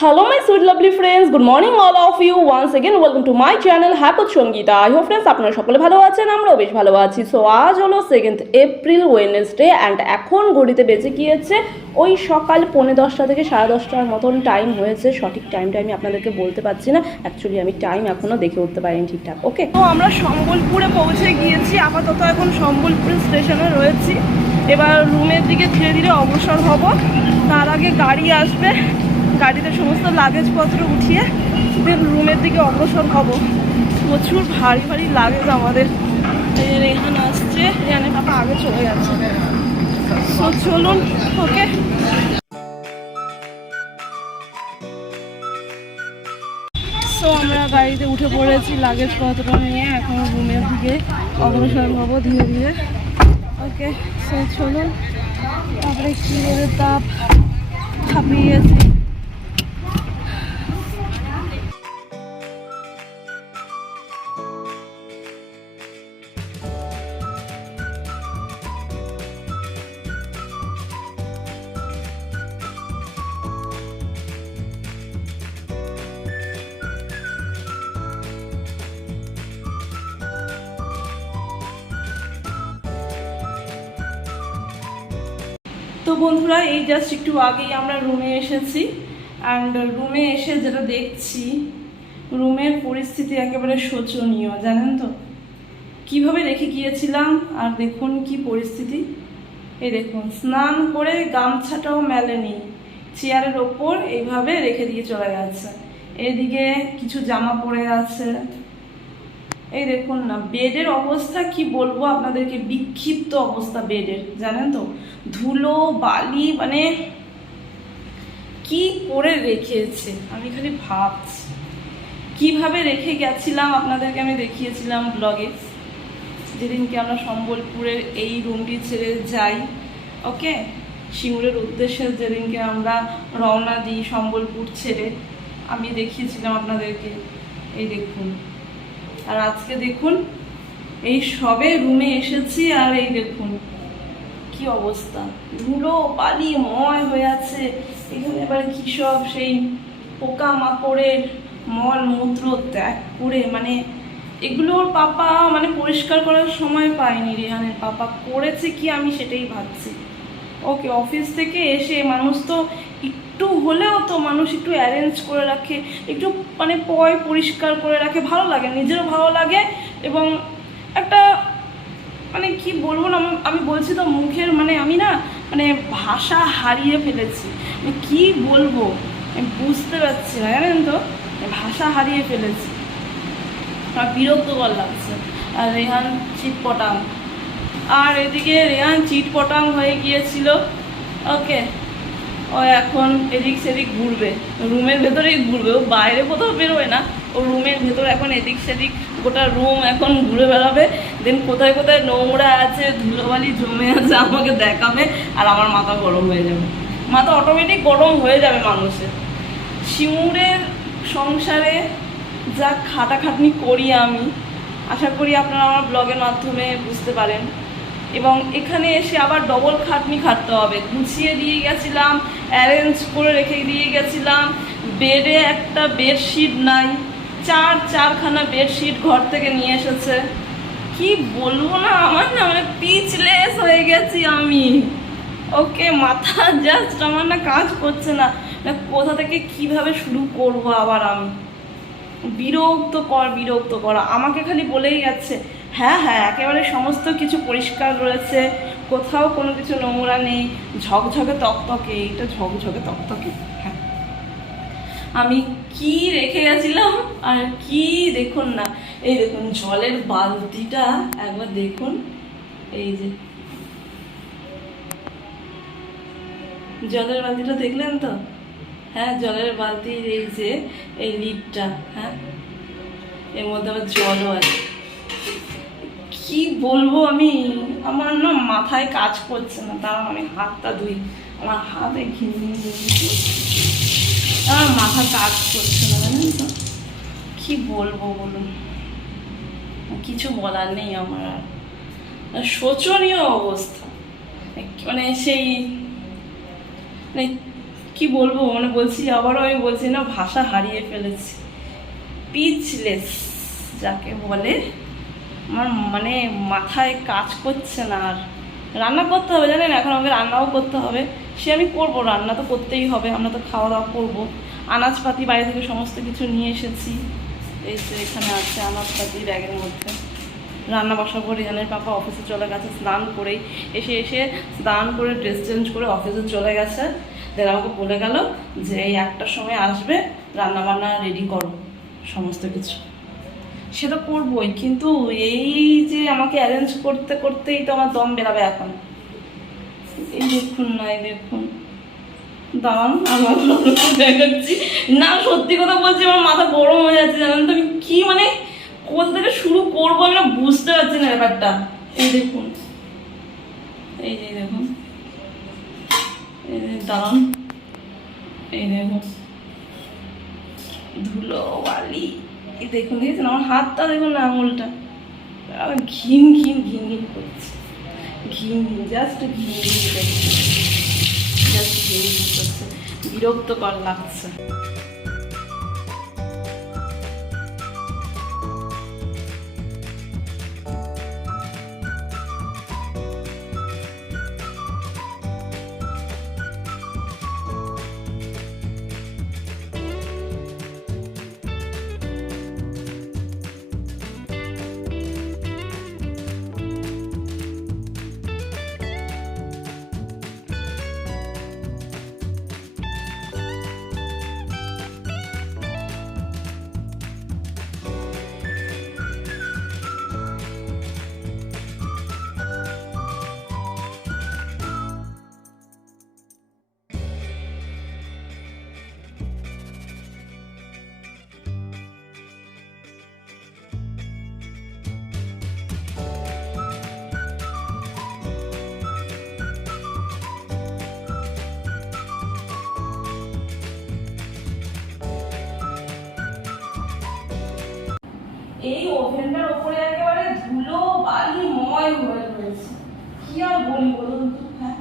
Hello my sweet lovely friends, good morning all of you. Once again welcome to my channel Happy Sangeeta I hope friends আপনারা সকলে ভালো আছেন আমরাও বেশ ভালো আছি। সো আজ হলো সেকেন্ড এপ্রিল ওয়েনেসডে অ্যান্ড এখন ঘড়িতে বেজে গিয়েছে ওই সকাল পৌনে দশটা থেকে সাড়ে দশটার মতন টাইম হয়েছে। সঠিক টাইমটা আমি আপনাদেরকে বলতে পারছি না। অ্যাকচুয়ালি আমি টাইম এখনও দেখে উঠতে পারিনি ঠিকঠাক ওকে তো আমরা সম্বলপুরে পৌঁছে গিয়েছি। আপাতত এখন সম্বলপুর স্টেশনে রয়েছি। এবার রুমের দিকে ধীরে ধীরে অগ্রসর হব। তার আগে গাড়ি আসবে। গাড়িতে সমস্ত লাগেজপত্র উঠিয়ে দেন রুমের দিকে অগ্রসর হব। প্রচুর ভারী ভারী লাগেজ আমাদের। রেহান আসছে। রেহানের পাপা আগে চলে যাচ্ছে। তো চলুন ওকে সো আমরা গাড়িতে উঠে পড়েছি লাগেজপত্র নিয়ে। এখন রুমের দিকে অগ্রসর হব ধীরে ধীরে। ওকে সো চলুন। তারপরে কি তাপ? ছাপিয়েছি তো বন্ধুরা, এই জাস্ট একটু আগেই আমরা রুমে এসেছি অ্যান্ড রুমে এসে যেটা দেখছি রুমের পরিস্থিতি একেবারে শোচনীয়, জানেন তো? কীভাবে রেখে গিয়েছিলাম, আর দেখুন কি পরিস্থিতি। এই দেখুন, স্নান করে গামছাটাও মেলেনি, চেয়ারের ওপর এইভাবে রেখে দিয়ে চলে গেছে। এদিকে কিছু জামা পড়ে আছে এই দেখুন না বেডের অবস্থা কি বলব আপনাদেরকে? বিক্ষিপ্ত অবস্থা বেডের, জানেন তো? ধুলো, বালি মানে কি করে রেখেছে? আমি খালি ভাবছি। কীভাবে রেখে গেছিলাম আপনাদেরকে আমি দেখিয়েছিলাম ব্লগে যেদিনকে আমরা সম্বলপুরের এই রুমটি ছেড়ে যাই ওকে শিমুরের উদ্দেশ্যে যেদিনকে আমরা রওনা দিই সম্বলপুর ছেড়ে, আমি দেখিয়েছিলাম আপনাদেরকে। এই দেখুন। আর আজকে দেখুন, এই সবে রুমে এসেছি আর এই দেখুন, কি অবস্থা। ধুলো, বালি, ময় হয়ে আছে। এখানে এবার কি সব সেই পোকা মাকড়ের মল, মূত্র ত্যাগ করে মানে এগুলো ওর পাপা মানে পরিষ্কার করার সময় পায়নি রেহানের। পাপা করেছে কি আমি সেটাই ভাবছি। ওকে, অফিস থেকে এসে মানুষ তো একটু হলেও তো মানুষ একটু অ্যারেঞ্জ করে রাখে, একটু মানে পয় পরিষ্কার করে রাখে, ভালো লাগে, নিজেরও ভালো লাগে এবং একটা মানে কি বলব না, আমি- আমি বলছি তো মুখের মানে আমি না মানে ভাষা হারিয়ে ফেলেছি। মানে কি বলব? আমি বুঝতে পারছি না, জানেন তো? ভাষা হারিয়ে ফেলেছি। আমার বিরক্তকর লাগছে। আর রেহান চিটপটাং আর এদিকে রেহান চিটপটাং হয়ে গিয়েছিল। ওকে ও এখন এদিক সেদিক ঘুরবে। রুমের ভেতরেই ঘুরবে। ও বাইরে কোথাও বেরোবে না। ও রুমের ভেতর এখন এদিক সেদিক গোটা রুম এখন ঘুরে বেড়াবে। দেন কোথায় কোথায় নোংরা আছে, ধুলোবালি জমে আছে আমাকে দেখাবে আর আমার মাথা গরম হয়ে যাবে। মাথা অটোমেটিক গরম হয়ে যাবে মানুষের। শিমুরের সংসারে যা খাটাখাটনি করি আমি, আশা করি আপনারা আমার ব্লগের মাধ্যমে বুঝতে পারেন। এবং এখানে এসে আবার ডবল খাটনি খাটতে হবে। গুছিয়ে দিয়ে গেছিলাম অ্যারেঞ্জ করে রেখে দিয়ে গেছিলাম। বেডে একটা বেডশিট নাই। চার, চারখানা বেডশিট ঘর থেকে নিয়ে এসেছে। কি বলব না, আমার না মানে পিচলেস হয়ে গেছি আমি। ওকে, মাথা জাস্ট আমার না কাজ করছে না। কোথা থেকে কীভাবে শুরু করব আবার আমি? বিরক্ত কর বিরক্ত কর আমাকে খালি বলেই যাচ্ছে হ্যাঁ হ্যাঁ একেবারে সমস্ত কিছু পরিষ্কার রয়েছে। কোথাও কোনো কিছু নোংরা নেই, ঝকঝকে তকতকে এটা ঝকঝকে তকতকে হ্যাঁ। আমি কি রেখে গেছিলাম? আর কি, দেখুন না। এই দেখুন, জলের বালতিটা, একবার দেখুন। এই যে। জলের বালতিটা দেখলেন তো? হ্যাঁ জলের বালতির এই যে, এই লিডটা হ্যাঁ। এর মধ্যে আবার জলও আছে। কি বলব আমি? আমার না মাথায় কাজ করছে না। তাও আমি হাতটা ধুই। আমার হাতে আমার মাথা কাজ করছে না, জানেন তো? কি বলব বলুন? কিছু বলার নেই আমার আর। শোচনীয় অবস্থা। মানে সেই মানে কি বলব? মানে বলছি, আবারও আমি বলছি না, ভাষা হারিয়ে ফেলেছি। পিচলেস যাকে বলে। আমার মানে মাথায় কাজ করছে না আর। রান্না করতে হবে জানেন, এখন আমাকে রান্নাও করতে হবে। সে আমি করব, রান্না তো করতেই হবে, আমরা তো খাওয়া দাওয়া করব। আনাজপাতি, বাইরে থেকে সমস্ত কিছু নিয়ে এসেছি। এই যে এখানে আছে আনাজপাতি ব্যাগের মধ্যে। রান্না বসা করে রিহানের পাপা অফিসে চলে গেছে, স্নান করেই এসে এসে স্নান করে ড্রেস চেঞ্জ করে অফিসে চলে গেছে। দেন আমাকে বলে গেল যে এই একটার সময় আসবে রান্না বান্না রেডি করো, সমস্ত কিছু। সেটা করবোই, কিন্তু এই যে আমাকে অ্যারেঞ্জ করতে, করতেই তো আমার দম বেরাবে এখন। এই দেখুন না, এই দেখুন। দাঁড়ান আমার দেখাচ্ছি। না, সত্যি কথা বলছি, আমার মাথা গরম হয়ে যাচ্ছে, জানেন তো আমি কি মানে কোথা থেকে শুরু করব আমি না বুঝতে পারছি না ব্যাপারটা। এই দেখুন। এই যে দেখুন। এই দাঁড়ান। এই দেখুন। ধুলো বালি এই দেখুন, দেখেছেন? আমার হাতটা দেখুন না, আঙুলটা। আমার ঘিন ঘিন ঘিন ঘিন করছে। ঘিন ঘিন জাস্ট ঘিন ঘিন জাস্ট ঘিন ঘিন করছে। বিরক্তকর লাগছে। এই ওভেনটার ওপরে একেবারে ধুলো, বালি, ময় হয়ে রয়েছে। কি আর বলি বলুন তো? হ্যাঁ?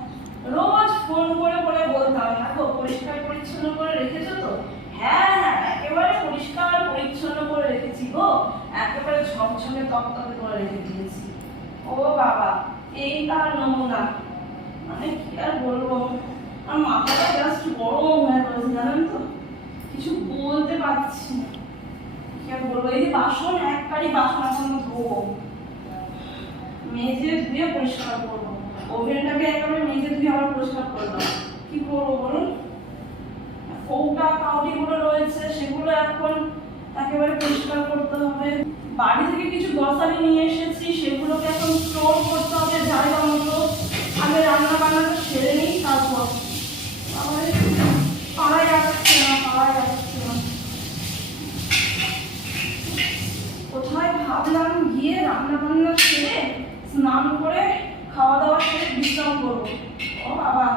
রোজ ফোন করে করে বলতাম, দেখো, পরিষ্কার পরিচ্ছন্ন করে রেখেছো তো? হ্যাঁ হ্যাঁ একেবারে পরিষ্কার পরিচ্ছন্ন করে রেখেছি গো। একেবারে ঝকঝকে তকতকে করে রেখে দিয়েছি। ও বাবা, এই তার নমুনা। মানে কি আর বলব? আমার মাথাটা জাস্ট গরম হয়ে রয়েছে জানেন তো? কিছু বলতে পারছি না। কি বলব? এই যে বাসন, একবারই বাসন এখন ধোবো। মেজে ধুয়ে পরিষ্কার করব। ওভেনটাকে একেবারে মেজে ধুয়ে আবার পরিষ্কার করব কি করব বলুন? কৌটা কাউটিগুলো রয়েছে, সেগুলো এখন একেবারে পরিষ্কার করতে হবে। বাড়ি থেকে কিছু গ্রসারি নিয়ে এসেছি, সেগুলোকে এখন স্টোর করতে হবে জায়গা মতো। আগে রান্না বান্নাটা সেরে নিই, তারপর। আমাদের পাড়ায় যাচ্ছে না, পাড়ায় যাচ্ছে না কোথায় ভাবলাম গিয়ে রান্না বান্না সেরে স্নান করে খাওয়া দাওয়া সেরে বিশ্রাম করব। ও বাবা,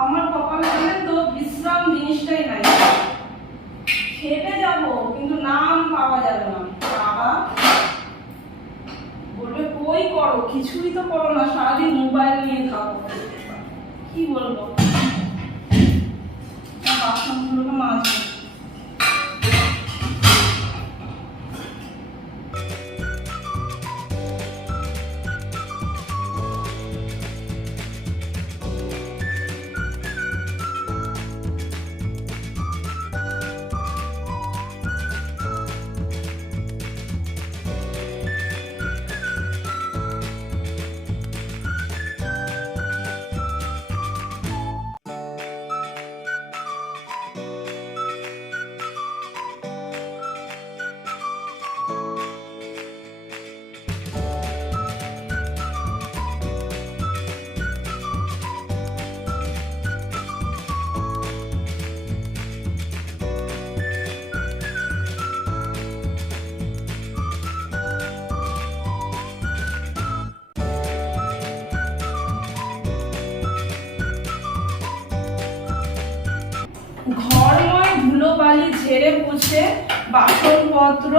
আমার কপালে জানেন তো বিশ্রাম জিনিসটাই নাই। খেতে যাব, কিন্তু নাম পাওয়া যাবে না। বাবা, বলবে, কই করো? কিছুই তো করো না, সারাদিন মোবাইল নিয়ে থাকো। কি বলব? বাসনগুলোকে মাজবো ধুলোবালি ঝেড়ে মুছে বাসনপত্র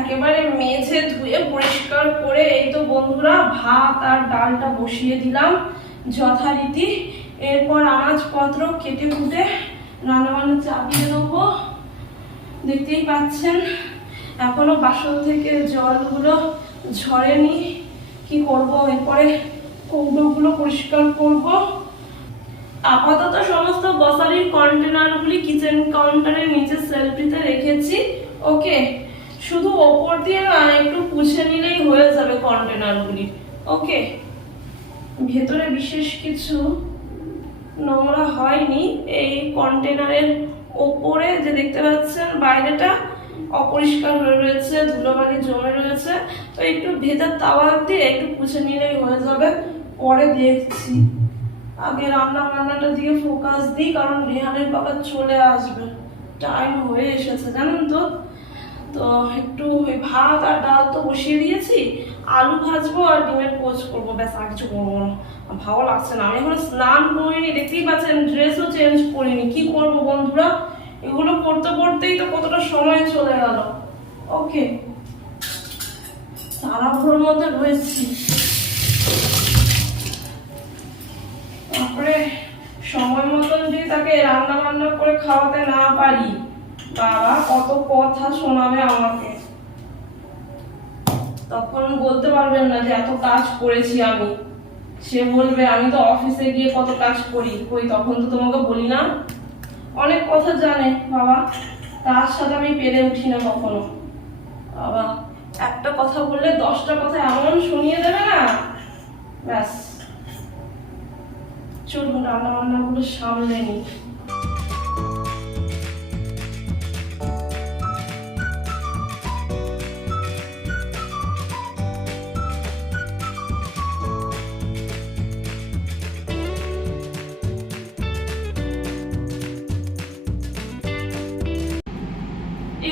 একেবারে মেঝে ধুয়ে পরিষ্কার করে এই তো বন্ধুরা ভাত আর ডালটা বসিয়ে দিলাম যথারীতি। এরপর আনাজপত্র কেটে কুটে রান্না বান্না চাপিয়ে দেবো। দেখতেই পাচ্ছেন, এখনও বাসন থেকে জলগুলো ঝরেনি। কি করব? এরপরে কৌটোগুলো পরিষ্কার করব। আপাতত সমস্ত গ্রসারির কন্টেনারগুলি কিচেন কাউন্টারের নিচে সেলফিতে রেখেছি। ওকে শুধু ওপর দিয়ে না একটু পুছে নিলেই হয়ে যাবে কন্টেনারগুলি ওকে ভেতরে বিশেষ কিছু নোংরা হয়নি। এই কন্টেনারের ওপরে যে দেখতে পাচ্ছেন, বাইরেটা অপরিষ্কার হয়ে রয়েছে, ধুলোবালি জমে রয়েছে। তো একটু ভেতর তাওয়া দিয়ে একটু পুছে নিলেই হয়ে যাবে। পরে দেখছি। আগে রান্না বান্নাটার দিকে ফোকাস দিই, কারণ রেহানের বাবা চলে আসবে। টাইম হয়ে এসেছে, জানেন তো? তো একটু ওই ভাত আর ডাল তো বসিয়ে দিয়েছি, আলু ভাজবো আর ডিমের পোচ করব। ব্যাস, আর কিছু করব না। ভালো লাগছে না। আমি এখন স্নান করিনি, দেখতেই পাচ্ছেন ড্রেসও চেঞ্জ করিনি। কি করব বন্ধুরা? এগুলো করতে করতেই তো কতটা সময় চলে গেল। ওকে তাড়াহুড়োর মধ্যে রয়েছি। তারপরে সময় মতন যদি তাকে রান্না বান্না করে খাওয়াতে না পারি, বাবা কত কথা শোনাবে আমাকে। তখন বলতে পারবেন না যে এত কাজ করেছি আমি। সে বলবে, আমি তো অফিসে গিয়ে কত কাজ করি, কই তখন তো তোমাকে বলি না? অনেক কথা জানে বাবা, তার সাথে আমি পেরে উঠি না কখনো। বাবা, একটা কথা বললে দশটা কথা এমন শুনিয়ে দেবে না? ব্যাস। চলুন রান্না বান্নাগুলো সামলে নিই।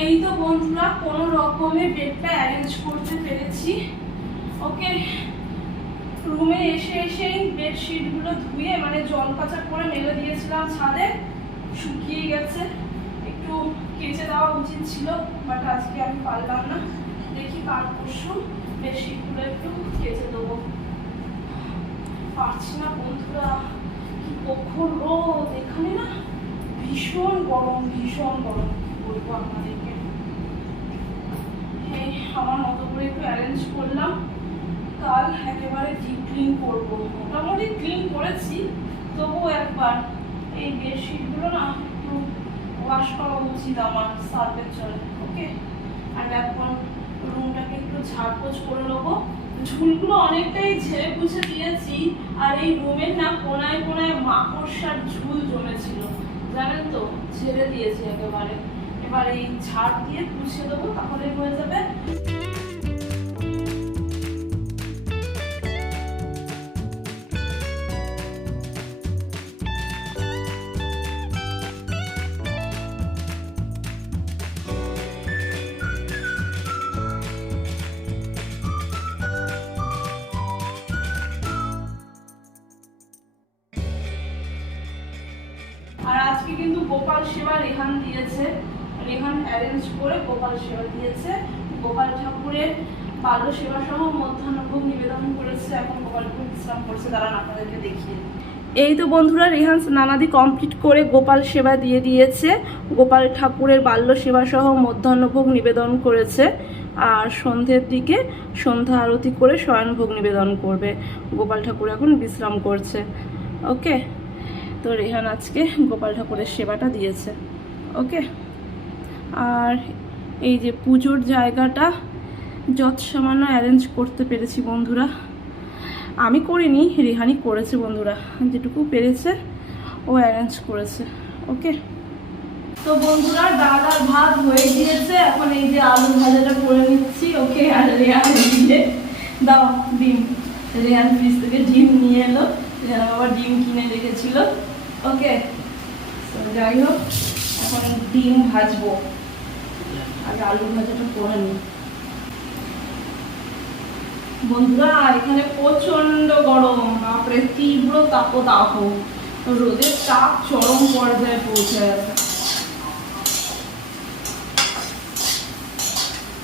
এই তো বন্ধুরা, কোনো রকমে বেডটা অ্যারেঞ্জ করতে পেরেছি। ওকে রুমে এসে এসেই বেডশিটগুলো ধুয়ে মানে জল কাচা করে মেলে দিয়েছিলাম ছাদে, শুকিয়ে গেছে। একটু কেচে দেওয়া উচিত ছিল বাট আজকে আমি পারলাম না। দেখি কাল পরশু বেডশিটগুলো একটু কেচে দেবো। পারছি না বন্ধুরা, কি রোদ এখানে না। ভীষণ গরম ভীষণ গরম বলব আপনাদেরকে। এই আমার মতো করে একটু অ্যারেঞ্জ করলাম। কাল একেবারে ডিপ ক্লিন করব। মোটামুটি ক্লিন করেছি, তবুও একবার এই বেডশিটগুলো না একটু ওয়াশ করা উচিত আমার সার্ফের জন্য ওকে আর এখন রুমটাকে একটু ঝাড়পোছ করে নেব। ঝুলগুলো অনেকটাই ঝেড়ে পুছে দিয়েছি, আর এই রুমের না কোনায় কোনায় মাকড়সার ঝুল জমেছিল। জানেন তো, ঝেড়ে দিয়েছি একেবারে। এবার এই ঝাড় দিয়ে পুছে দেবো তাহলে হয়ে যাবে। দিয়েছে গোপাল ঠাকুরের বাল্য সেবা সহ মধ্যাহ্নভোগ নিবেদন করেছে এখন গোপাল ঠাকুর বিশ্রাম করছে। তারা আপনাদেরকে দেখিয়ে এই তো বন্ধুরা রেহান নানাদি কমপ্লিট করে গোপাল সেবা দিয়ে দিয়েছে। গোপাল ঠাকুরের বাল্য সেবা সহ মধ্যাহ্নভোগ নিবেদন করেছে। আর সন্ধ্যের দিকে সন্ধ্যা আরতি করে শয়নভোগ নিবেদন করবে। গোপাল ঠাকুর এখন বিশ্রাম করছে। ওকে? তো রেহান আজকে গোপাল ঠাকুরের সেবাটা দিয়েছে। ওকে? আর এই যে পুজোর জায়গাটা যত সামান্য অ্যারেঞ্জ করতে পেরেছি বন্ধুরা। আমি করিনি, রেহানি করেছে বন্ধুরা। যেটুকু পেরেছে, ও অ্যারেঞ্জ করেছে। ওকে? তো বন্ধুরা ডাল ভাত হয়ে গিয়েছে। এখন এই যে আলু ভাজাটা করে নিচ্ছি। ওকে, আর রেহান দিয়ে দাও, ডিম। রেহান ফ্রিজ থেকে ডিম নিয়ে এলো। রেহান বাবা ডিম কিনে রেখেছিল। ওকে? যাই হোক, এখন ডিম ভাজবো। আগে ভাজাটা করে নিই বন্ধুরা, এখানে প্রচণ্ড গরম তীব্র তাপদাহ। রোদের তাপ চরম পর্যায়ে পৌঁছে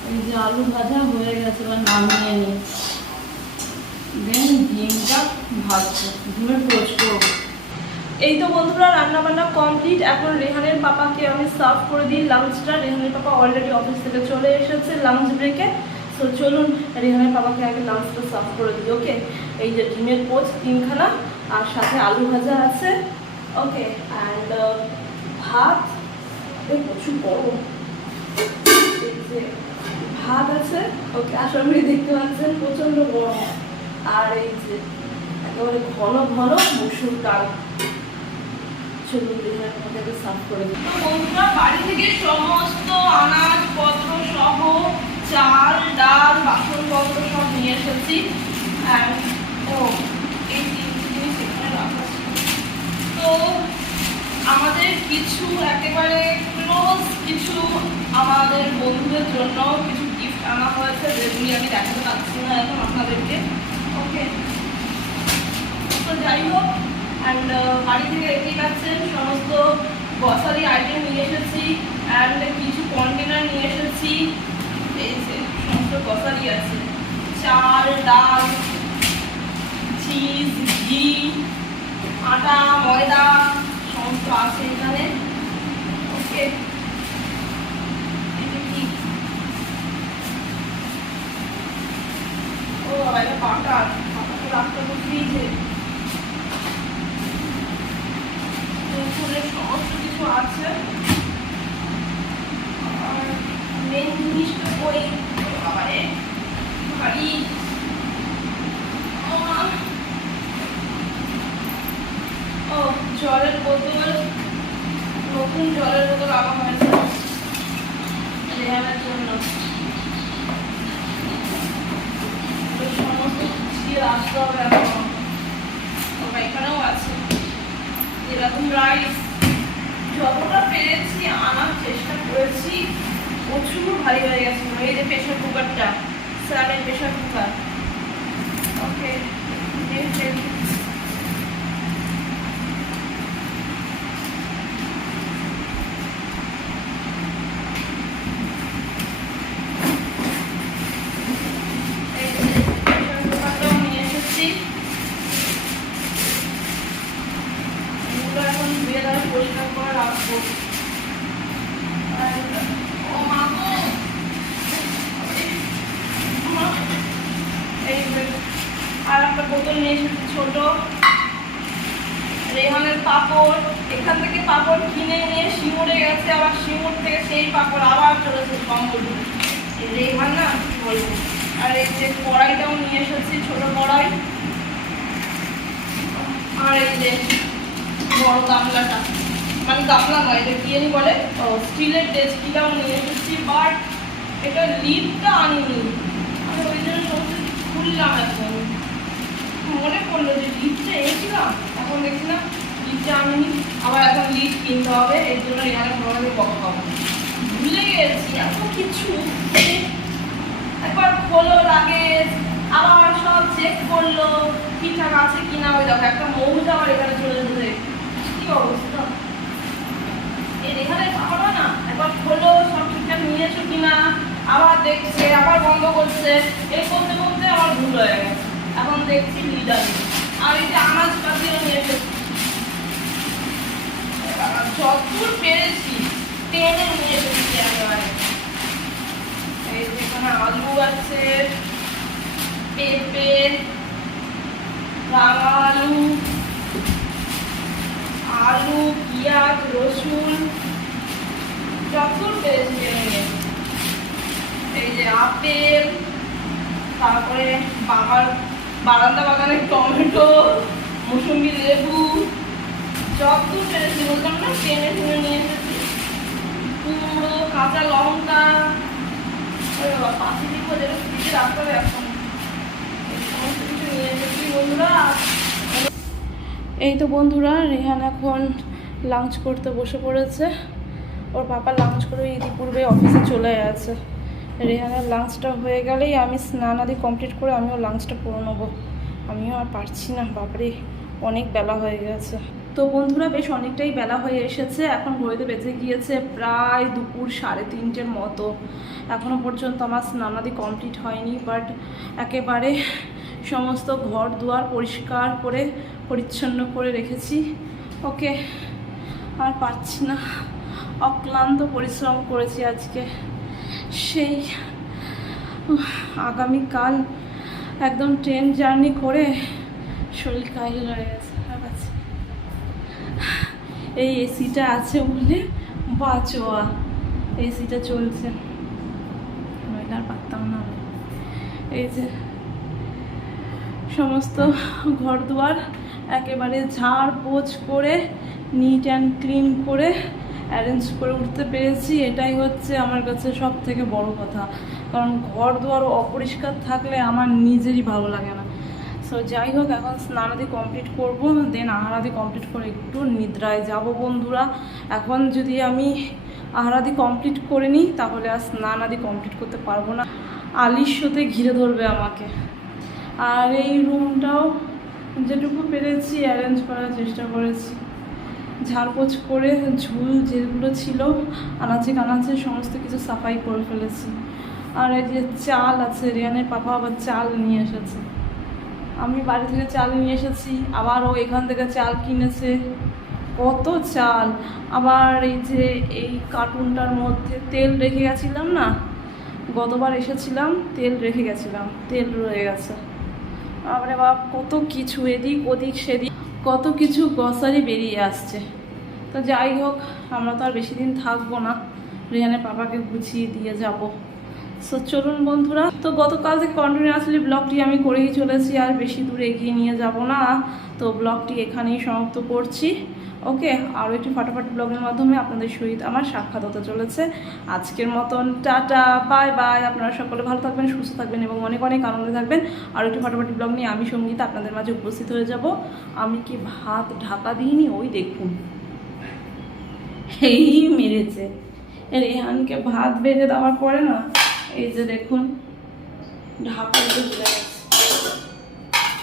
এই যে আলু ভাজা হয়ে গেছে, এবার নামিয়ে নিই দেন ডিমটা ভাজবো ডিমের এই তো বন্ধুরা রান্না বান্না কমপ্লিট এখন রেহানের পাপাকে আমি সার্ভ করে দিই লাঞ্চটা রেহানের পাপা অলরেডি অফিস থেকে চলে এসেছে লাঞ্চ ব্রেকে তো চলুন, রেহানের পাপাকে আগে লাঞ্চটা সার্ভ করে দিই ওকে এই যে ডিমের পোচ, তিনখানা, আর সাথে আলু ভাজা আছে ওকে অ্যান্ড ভাত প্রচুর যে ভাত আছে ওকে করি দেখতে পাচ্ছেন প্রচণ্ড গরম। আর এই যে একেবারে ঘন ঘন মসুর ডাল। চলুন রেহানের পাপাকে সার্ভ করে দিই বন্ধুরা বাড়ি থেকে সমস্ত আনাজপত্র সহ চাল ডাল বাসনপত্র সব নিয়ে এসেছি ও এই জিনিস এখানে রাখা তো আমাদের কিছু একেবারে ক্লোজ কিছু আমাদের বন্ধুদের জন্য কিছু গিফট আনা হয়েছে যেগুলি আমি দেখাতে পারছি না এখন আপনাদেরকে ওকে তো যাই হোক অ্যান্ড বাড়ি থেকে দেখতেই পাচ্ছেন সমস্ত গ্রসারি আইটেম নিয়ে এসেছি অ্যান্ড কিছু কন্টেনার নিয়ে এসেছি। সমস্ত গ্রসারি আছে। চাল, ডাল চিজ ঘি, আটা, ময়দা সমস্ত আছে এখানে। ওকে ও এটা পাটা পাটাকে রাখতে হবে ফ্রিজে দুপুরে সমস্ত কিছু আছে? আর মেন ও জলের বোতল। নতুন জলের বোতল আনা হয়েছে। রেহানের জন্য। সমস্ত গুছিয়ে রাখতে হবে এখন। এখানেও আছে। এরকম রাইস প্রচুর ভারী হয়ে গেছিল এই যে প্রেশার কুকারটা স্যারের প্রেশার কুকার ওকে এই যে প্রেশার কুকারটাও নিয়ে এসেছি এগুলো এখন ধুয়ে ধরে পরিষ্কার করে রাখব আর ও মা গো! মা! এই যে, আর একটা বোতল নিয়ে এসেছি ছোট রেহানের পাপড় এখান থেকে পাপড় কিনে নিয়ে শিমুরে গেছে আবার শিমুর থেকে সেই পাপড় আবার চলেছে সম্বল এই রেহান না কি বলব আর এই যে কড়াইটাও নিয়ে এসেছি ছোট কড়াই আর এই যে বড় গামলাটা। মানে গামলা নয়, এটা কি জানি বলে? স্টিলের ডেস্কিটাও নিয়ে এসেছি, বাট এটা লিডটা আনিনি। আমি ওই জন্য সমস্ত খুললাম এখন। মনে পড়ল যে লিডটা এনেছিলাম, এখন দেখছি না লিডটা আনিনি। আবার এখন লিড কিনতে হবে, এর জন্য এখানে তোমাদের বকা পাবো ভুলে গেছি, এত কিছু। একবার খোলো লাগে আবার সব চেক করল, ঠিকঠাক আছে কিনা ওই দেখো, একটা মৌজ আবার এখানে চলে যেতে কি অবস্থা? এখানে পাবো না, একবার খোলো, সব ঠিকঠাক নিয়েছো কিনা, আবার দেখছে, আবার বন্ধ করছে, এই করতে করতে আমার ভুল হয়ে গেছে। এখন দেখছি লিডার আর এই যে আনাজ পাতিও নিয়ে এসেছি। যতদূর পেরেছি, টেনে নিয়ে এসেছি একেবারে এখানে আলু আছে, পেঁপে, রাঙা আলু আলু, পেঁয়াজ, রসুন টেনে নিয়ে এই যে আপেল, তারপরে বাবার বারান্দা বাগানের টমেটো মৌসুমি লেবু যতদূর পেরেছি। বলতাম না, টেনে টেনে নিয়ে এসেছি। কুমড়ো, কাঁচা লঙ্কা এখন এই তো বন্ধুরা, রেহান এখন লাঞ্চ করতে বসে পড়েছে। ওর পাপা লাঞ্চ করে ইতিপূর্বে অফিসে চলে গেছে। রেহানের লাঞ্চটা হয়ে গেলেই আমি স্নান আদি কমপ্লিট করে আমিও লাঞ্চটা করে নেব। আমিও আর পারছি না, বাপরে, অনেক বেলা হয়ে গেছে। তো বন্ধুরা বেশ অনেকটাই বেলা হয়ে এসেছে, এখন ঘড়িতে বেঁচে গিয়েছে প্রায় দুপুর সাড়ে তিনটের মতো। এখনও পর্যন্ত আমার স্নানাদি কমপ্লিট হয়নি, বাট একেবারে সমস্ত ঘর দুয়ার পরিষ্কার করে, পরিচ্ছন্ন করে রেখেছি। ওকে, আর পারছি না। অক্লান্ত পরিশ্রম করেছি আজকে। সেই আগামীকাল একদম ট্রেন জার্নি করে শরীর কাহিল হয়ে। এই এসিটা আছে বলে বাঁচোয়া এসিটা চলছে। নইলে আর পারতাম না এই যে সমস্ত ঘর দুয়ার একেবারে ঝাড় পোছ করে নিট অ্যান্ড ক্লিন করে অ্যারেঞ্জ করে উঠতে পেরেছি। এটাই হচ্ছে আমার কাছে সব থেকে বড় কথা। কারণ ঘর দুয়ার অপরিষ্কার থাকলে আমার নিজেরই ভালো লাগে না। সো যাই হোক, এখন স্নানাদি কমপ্লিট করব দেন আহারাদি কমপ্লিট করে একটু নিদ্রায় যাব বন্ধুরা। এখন যদি আমি আহারাদি কমপ্লিট করে নিই, তাহলে আর স্নানাদি কমপ্লিট করতে পারব না। আলিস্যতে ঘিরে ধরবে আমাকে। আর এই রুমটাও যেটুকু পেরেছি অ্যারেঞ্জ করার চেষ্টা করেছি। ঝাড়পোছ করে ঝুল যেগুলো ছিল, আনাচে কানাচে সমস্ত কিছু সাফাই করে ফেলেছি। আর এই যে চাল আছে, রিয়ানের পাপা আবার চাল নিয়ে এসেছে। আমি বাড়ি থেকে চাল নিয়ে এসেছি আবার ও এখান থেকে চাল কিনেছে। কত চাল! আবার এই যে এই কার্টুনটার মধ্যে তেল রেখে গেছিলাম না? গতবার এসেছিলাম, তেল রেখে গেছিলাম, তেল রয়ে গেছে। আবারে বাপ, কত কিছু এদিক ওদিক সেদিক, কত কিছু গ্রসারি বেরিয়ে আসছে। তো যাই হোক, আমরা তো আর বেশি দিন থাকব না। রেহানের পাপাকে গুছিয়ে দিয়ে যাব। সো চলুন বন্ধুরা, তো গতকাল থেকে কন্টিনিউয়াসলি ব্লগটি আমি করেই চলেছি, আর বেশি দূর এগিয়ে নিয়ে যাব না। তো ব্লগটি এখানেই সমাপ্ত করছি। ওকে আরও একটি ফাটাফাটি ব্লগের মাধ্যমে আপনাদের সহিত আমার সাক্ষাৎ হতে চলেছে। আজকের মতন টাটা বাই বাই আপনারা সকলে ভালো থাকবেন, সুস্থ থাকবেন এবং অনেক অনেক আনন্দে থাকবেন। আরও একটি ফাটাফাটি ব্লগ নিয়ে আমি সংগীত আপনাদের মাঝে উপস্থিত হয়ে যাব। আমি কি ভাত ঢাকা দিইনি? ওই দেখুন। এই মেরেছে। রেহানকে ভাত বেঁধে দেওয়ার পরে না এই যে দেখুন ঢাকা দিয়ে ভুলে গেছে।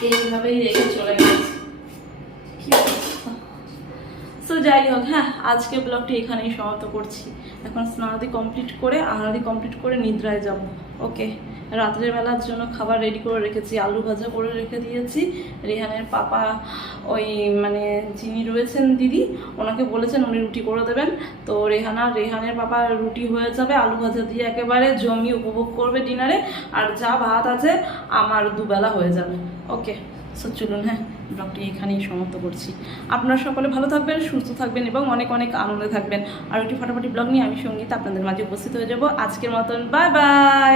এইভাবেই রেখে চলে গেছে। কি সো যাই হোক হ্যাঁ আজকে ব্লগটি এখানেই সমাপ্ত করছি। এখন স্নানাদি কমপ্লিট করে, আহারাদি কমপ্লিট করে নিদ্রায় যাব। ওকে রাত্রের বেলার জন্য খাবার রেডি করে রেখেছি, আলু ভাজা করে রেখে দিয়েছি। রেহানের পাপা ওই মানে যিনি রয়েছেন দিদি, ওনাকে বলেছেন উনি রুটি করে দেবেন। তো রেহানা, রেহানের পাপা রুটি হয়ে যাবে, আলু ভাজা দিয়ে একেবারে জমি উপভোগ করবে ডিনারে। আর যা ভাত আছে, আমার দুবেলা হয়ে যাবে। ওকে সো চলুন হ্যাঁ ব্লগটি এখানেই সমাপ্ত করছি। আপনারা সকলে ভালো থাকবেন, সুস্থ থাকবেন এবং অনেক অনেক আনন্দে থাকবেন। আর একটি ফটাফটি ব্লগ নিয়ে আমি সংগীত আপনাদের মাঝে উপস্থিত হয়ে যাব। আজকের মতন বাই বাই